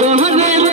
तुम्हें